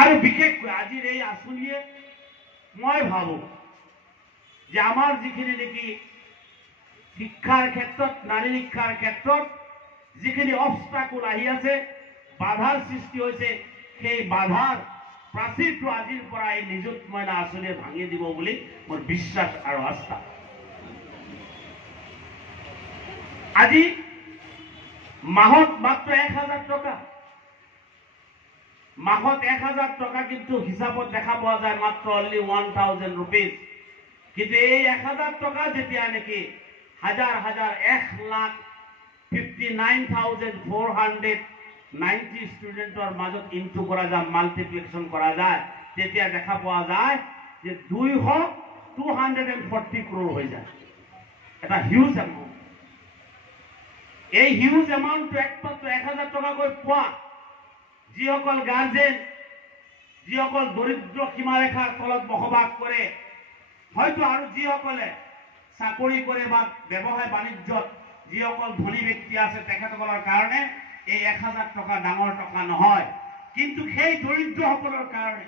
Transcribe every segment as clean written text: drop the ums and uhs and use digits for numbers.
আৰু বিশেষকৈ আজিৰ এই আঁচনিয়ে মই ভাবো যে আমাৰ যিখিনি নেকি শিক্ষাৰ ক্ষেত্ৰত নাৰী শিক্ষাৰ ক্ষেত্ৰত যিখিনি অবস্টাকল আহি আছে বাধাৰ সৃষ্টি হৈছে সেই বাধাৰ প্ৰাচীৰটো আজিৰ পৰা এই নিযুত মইনা আঁচনিয়ে ভাঙি দিব বুলি মোৰ বিশ্বাস আৰু আস্থা। আজি মাহত মাত্ৰ 1000 টকা, মাহত 1000 টকা কিন্তু হিচাপত দেখা পোৱা যায় মাত্ৰ অনলি 1000 rupees। কিন্তু এই 1000 টকা যেতিয়া নেকি হাজাৰ হাজাৰ 1,59,490 ষ্টুডেণ্টৰ মাজত ইনটু কৰা যায়, মাল্টিপ্লিকেশ্যন কৰা যায়, তেতিয়া দেখা পোৱা যায় যে 240 crore হৈ যায়। এটা হিউজ এমাউণ্ট। এই হিউজ এমাউণ্টটো একমাত্ৰ 1000 টকাকৈ পোৱা যিসকল গাৰ্জেন, যিসকল দৰিদ্ৰ সীমাৰেখাৰ তলত বসবাস কৰে, হয়তো আৰু যিসকলে চাকৰি কৰে বা ব্যৱসায় বাণিজ্যত যিসকল ধনী ব্যক্তি আছে তেখেতসকলৰ কাৰণে এই 1000 টকা ডাঙৰ টকা নহয়। কিন্তু সেই দৰিদ্ৰসকলৰ কাৰণে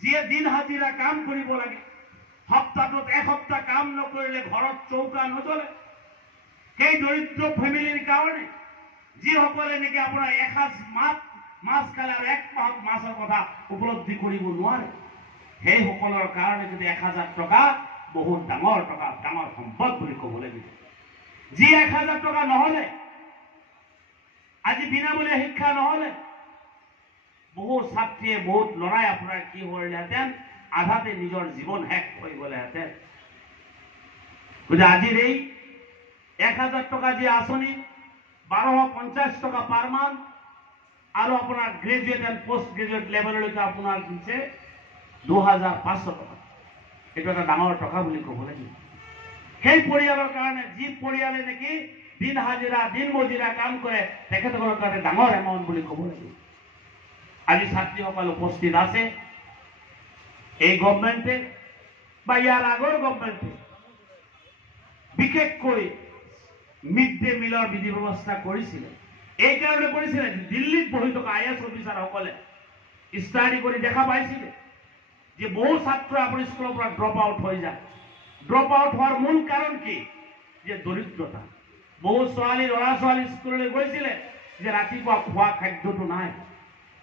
যিয়ে দিন হাজিৰা কাম কৰিব লাগে, সপ্তাহটোত এসপ্তাহ কাম নকৰিলে ঘৰত চৌকা নচলে, সেই দৰিদ্ৰ ফেমিলিৰ কাৰণে যিসকলে নেকি আপোনাৰ এসাঁজ মাছ খালে আৰু 1 মাহত মাছৰ কথা উপলব্ধি কৰিব নোৱাৰে, সেইসকলৰ কাৰণে যদি 1000 টকা বহুত ডাঙৰ টকা, ডাঙৰ সম্পদ বুলি ক'ব লাগিব। যি 1000 টকা নহলে, আজি বিনামূলীয়া শিক্ষা নহলে বহু ছাত্ৰীয়ে বহুত লৰাই আপোনাৰ কি হলহেঁতেন, আধাতে নিজৰ জীৱন শেষ হৈ গলেহেঁতেন। গতিকে আজিৰ এই 1000 টকা যি আঁচনি 1250 টকা পাৰ মান্থ আৰু আপোনাৰ গ্ৰেজুৱেট এণ্ড পোষ্ট গ্ৰেজুৱেট লেভেললৈকে আপোনাৰ দিছে 2500 টকা। এইটো এটা ডাঙৰ টকা বুলি ক'ব লাগিব। সেই পৰিয়ালৰ কাৰণে, যি পৰিয়ালে নেকি দিন হাজিৰা দিন মজুৰা কাম কৰে, তেখেতসকলৰ কাৰণে ডাঙৰ এমাউণ্ট বুলি ক'ব লাগিব। আজি ছাত্ৰীসকল উপস্থিত আছে। এই গভৰ্ণমেণ্টে বা ইয়াৰ আগৰ গভৰ্ণমেণ্টে বিশেষকৈ মিড ডে মিলৰ বিধি ব্যৱস্থা কৰিছিলে। এই কাৰণে কৰিছিলে দিল্লীত বহি থকা IAS অফিচাৰসকলে ষ্টাডি কৰি দেখা পাইছিলে যে বহু ছাত্ৰ আপোনাৰ স্কুলৰ পৰা ড্ৰপ আউট হৈ যায়। ড্ৰপ আউট হোৱাৰ মূল কাৰণ কি? যে দৰিদ্ৰতা। বহু ল'ৰা ছোৱালী স্কুললৈ গৈছিলে যে ৰাতিপুৱা খোৱা খাদ্যটো নাই,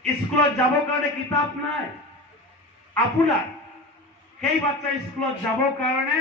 স্কুলত যাবৰ কাৰণে কিতাপ নাই। আপোনাৰ সেই বাচ্চা স্কুলত যাবৰ কাৰণে